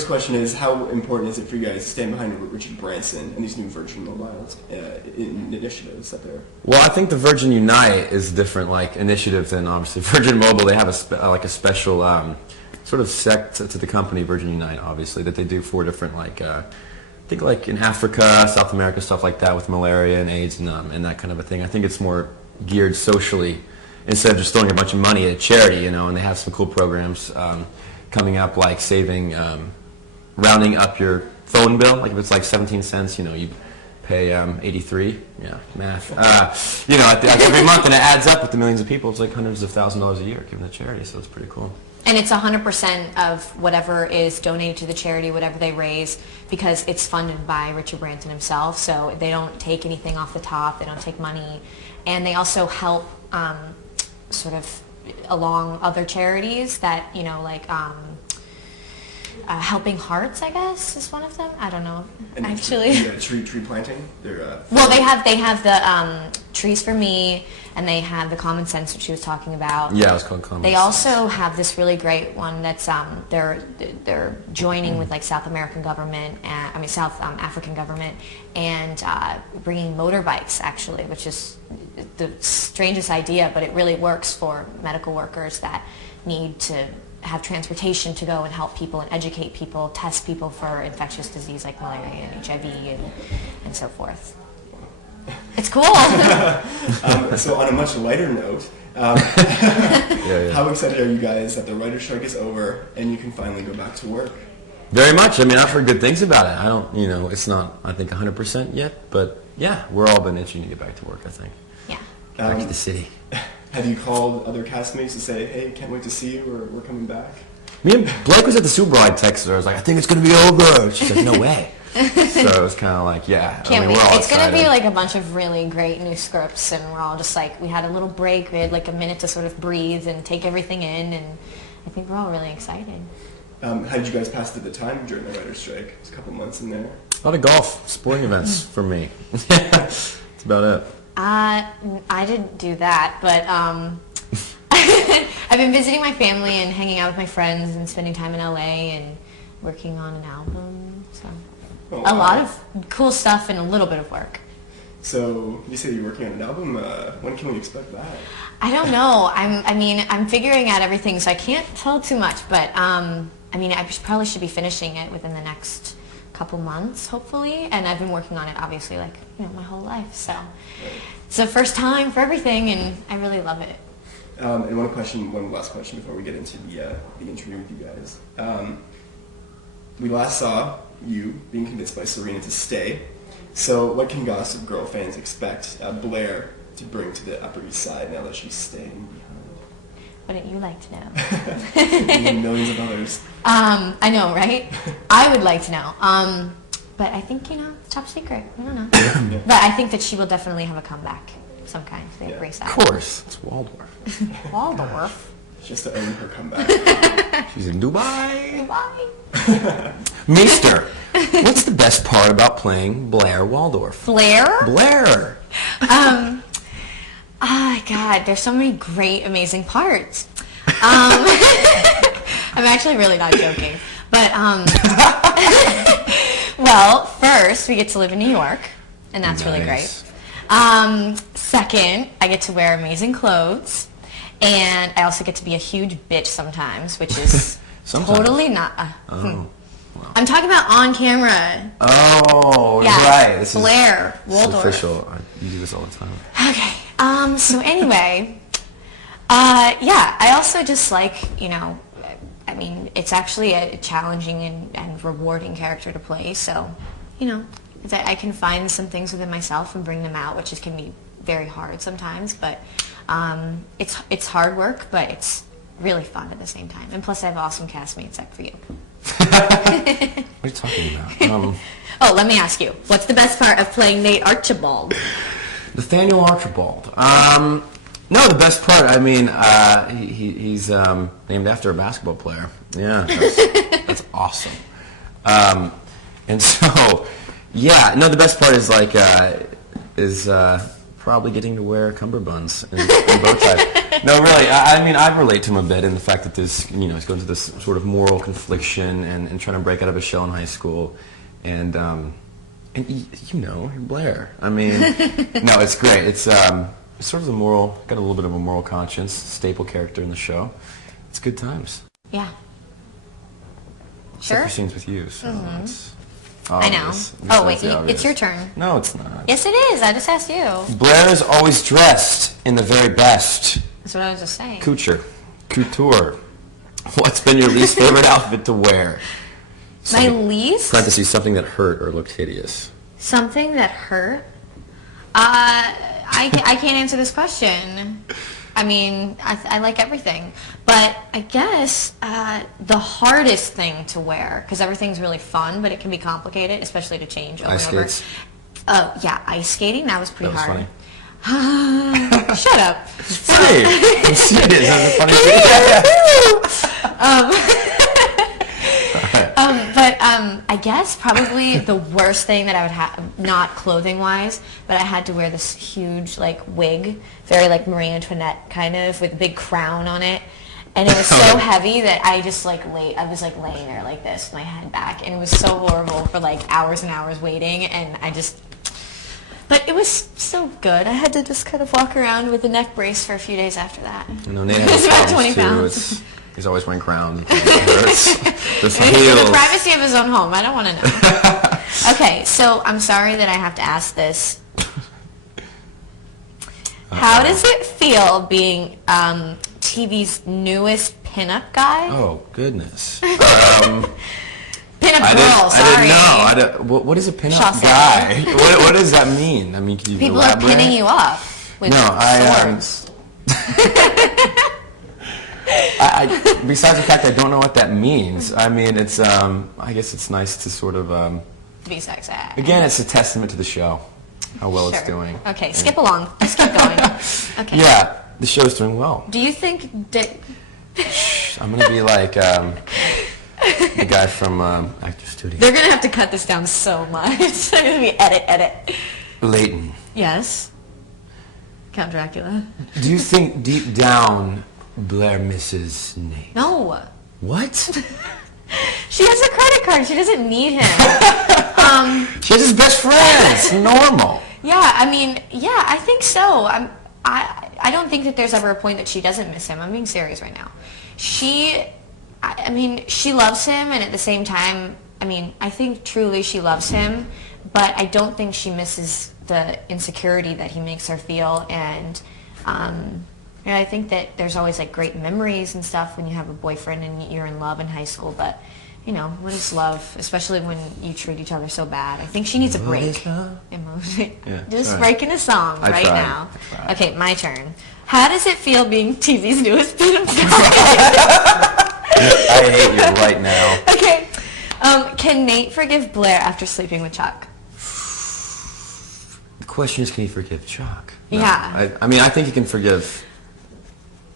first question is, how important is it for you guys to stand behind Richard Branson and these new Virgin Mobile initiatives that they're... Well, I think the Virgin Unite is a different initiative than obviously Virgin Mobile. They have a special sort of sect to the company, Virgin Unite, obviously, that they do for different I think in Africa, South America, stuff like that with malaria and AIDS and that kind of a thing. I think it's more geared socially instead of just throwing a bunch of money at a charity, and they have some cool programs coming up, like saving, rounding up your phone bill. Like if it's like 17 cents, you pay 83. Yeah, math. Every month, and it adds up with the millions of people. It's like hundreds of thousands of dollars a year given to charity, so it's pretty cool. And it's 100% of whatever is donated to the charity, whatever they raise, because it's funded by Richard Branson himself. So they don't take anything off the top. They don't take money, and they also help sort of along other charities that Helping Hearts, I guess, is one of them. I don't know, and actually. Tree planting. Well, they have the Trees for Me, and they have the Common Sense, which she was talking about. Yeah, it was called Common Sense. They also have this really great one that's they're joining with South American government, South African government, and bringing motorbikes, actually, which is the strangest idea, but it really works for medical workers that need to have transportation to go and help people and educate people, test people for infectious disease like malaria and HIV and so forth. It's cool. So on a much lighter note, how excited are you guys that the writer's strike is over and you can finally go back to work? Very much. I mean, I've heard good things about it. I don't, it's not, I think, 100% yet, but yeah, we're all been itching to get back to work, I think. Yeah. Back to the city. Have you called other castmates to say, hey, can't wait to see you, or we're coming back? Me and Blake was at the Super Bowl. I texted her. I was like, I think it's going to be over. She's like, no way. So it was kind of like, yeah. Can't wait. We're all it's going to be excited. a bunch of really great new scripts, and we're all just we had a little break. We had a minute to sort of breathe and take everything in, and I think we're all really excited. How did you guys pass the time during the writer's strike? It was a couple months in there. A lot of golf, sporting events for me. That's about it. I didn't do that, but I've been visiting my family and hanging out with my friends and spending time in LA and working on an album. So a lot of cool stuff and a little bit of work. So you say you're working on an album. When can we expect that? I don't know. I'm figuring out everything, so I can't tell too much. But I probably should be finishing it within the next couple months, hopefully. And I've been working on it, obviously, my whole life. So it's the first time for everything, and I really love it. And one last question before we get into the interview with you guys. We last saw you being convinced by Serena to stay. So what can Gossip Girl fans expect Blair to bring to the Upper East Side now that she's staying behind? Wouldn't you like to know? And millions of others. I know, right? I would like to know. But I think, it's top secret. I don't know. Yeah. But I think that she will definitely have a comeback of some kind. They embrace that. Of course. It's Waldorf. Waldorf? Just to own her comeback. She's in Dubai. Dubai. Meester, what's the best part about playing Blair Waldorf? Blair? Blair. God, there's so many great, amazing parts. I'm actually really not joking. But, well, first, we get to live in New York, and that's really great. Second, I get to wear amazing clothes, and I also get to be a huge bitch sometimes, which is totally not... Wow. I'm talking about on camera. Oh, yes, right. This Blair Waldorf. It's official. You do this all the time. Okay. So anyway, I also just it's actually a challenging and rewarding character to play. So, I can find some things within myself and bring them out, which can be very hard sometimes. But it's hard work, but it's really fun at the same time. And plus, I have awesome castmates like for you. What are you talking about? Let me ask you. What's the best part of playing Nate Archibald? Nathaniel Archibald. No, the best part, he's named after a basketball player. Yeah, that's awesome. And so, the best part is probably getting to wear cummerbunds and bow tie. No, really, I mean, I relate to him a bit in the fact that there's, he's going through this sort of moral confliction and trying to break out of his shell in high school. And Blair. I mean, no, it's great. It's sort of the moral, got a little bit of a moral conscience, staple character in the show. It's good times. Yeah. Except Sure. for scenes with you, so it's I know. obvious. Oh, wait, It's obvious. it's your turn. No, it's not. Yes, it is. I just asked you. Blair is always dressed in the very best. That's what I was just saying. Couture. What's been your least favorite outfit to wear? My least? Parentheses, something that hurt or looked hideous. Something that hurt? I can't answer this question. I mean, I like everything. But I guess the hardest thing to wear, because everything's really fun, but it can be complicated, especially to change over Ice and over. skates. Oh, yeah, ice skating. That was pretty That was hard. funny. Shut up. Hey, I'm serious. That's a funny thing. But I guess probably the worst thing that I would have, not clothing-wise, but I had to wear this huge, like, wig, very, like, Marie Antoinette kind of, with a big crown on it. And it was so heavy that I just, like, I was, like, laying there like this, with my head back. And it was so horrible for, like, hours and hours waiting. And I just... But it was so good. I had to just kind of walk around with a neck brace for a few days after that. You know, Nate It was has about problems 20 too. pounds. He's always wearing crowns. It hurts. This In the heals. privacy of his own home. I don't want to know. Okay, so I'm sorry that I have to ask this. How does it feel being TV's newest pinup guy? Oh, goodness. Pinup girl, sorry. I didn't know. What is a pinup Chace. guy? What does that mean? I mean, can you People elaborate? are pinning you up with swords. Besides the fact I don't know what that means, I mean, it's, I guess it's nice to sort of, To be sexy. again, it's a testament to the show, how well it's doing. Okay, skip along. Let's keep going. Okay. Yeah, the show's doing well. Do you think that... I'm going to be like the guy from Actor Studio. They're going to have to cut this down so much. It's going to be edit. Leighton. Yes. Count Dracula. Do you think deep down Blair misses Nate? No. What? She has a credit card. She doesn't need him. She has his best friend. It's normal. Yeah, I mean, yeah, I think so. I don't think that there's ever a point that she doesn't miss him. I'm being serious right now. I mean, she loves him, and at the same time, I mean, I think truly she loves him, but I don't think she misses the insecurity that he makes her feel, and I think that there's always like great memories and stuff when you have a boyfriend and you're in love in high school, but you know, what is love, especially when you treat each other so bad? I think she needs a break. Yeah, Just sorry. breaking a song I right tried. now. I tried. Okay, my turn. How does it feel being TV's newest pinup guy? I hate you right now. Okay. Can Nate forgive Blair after sleeping with Chuck? The question is, can he forgive Chuck? No. Yeah. I mean, I think he can forgive.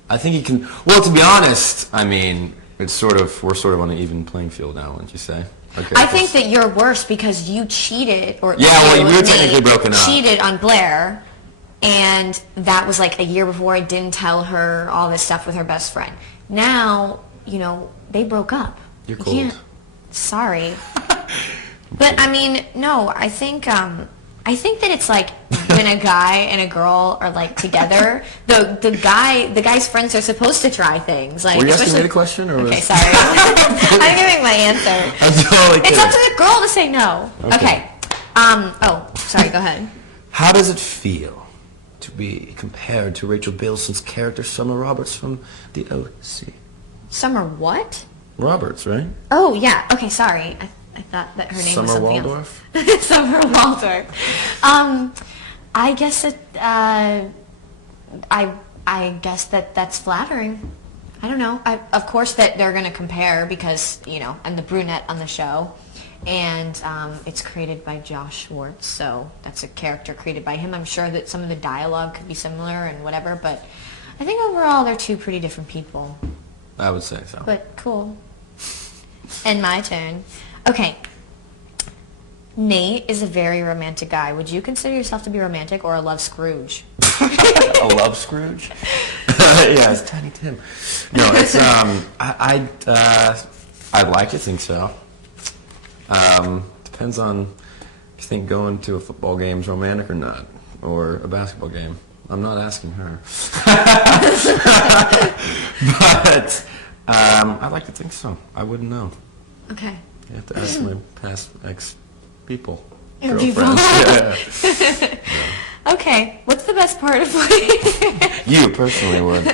I think he can. Well, to be honest, I mean, we're sort of on an even playing field now, wouldn't you say? Okay. I think that you're worse because you cheated, or Yeah, well, you, we were Nate, technically broken up. cheated on Blair, and that was like a year before. I didn't tell her all this stuff with her best friend. Now, you know, they broke up. You're You cold. can't- Sorry. But I mean, no, I think that it's like when a guy and a girl are like together, the guy's friends are supposed to try things. Like, Were you asking especially- me the question, or Okay, was- sorry. I'm giving my answer. I'm totally It's kidding. up to the girl to say no. Okay. Oh, sorry, go ahead. How does it feel to be compared to Rachel Bilson's character Summer Roberts from the OC? Summer what? Roberts, right? Oh, yeah. Okay, sorry. I thought that her name was Summer something Waldorf? else. Summer Waldorf. I guess that, I guess that's flattering. I don't know. Of course that they're going to compare because, you know, I'm the brunette on the show. And it's created by Josh Schwartz, so that's a character created by him. I'm sure that some of the dialogue could be similar and whatever, but I think overall they're two pretty different people. I would say so. But cool. And my turn. Okay. Nate is a very romantic guy. Would you consider yourself to be romantic or a love Scrooge? A love Scrooge? Yeah, it's Tiny Tim. No, it's I'd like to think so. Depends on if you think going to a football game is romantic or not, or a basketball game. I'm not asking her. But I'd like to think so. I wouldn't know. Okay. You have to ask my past ex-people. Your people. Girlfriends. Yeah. Okay. What's the best part of playing? You personally would.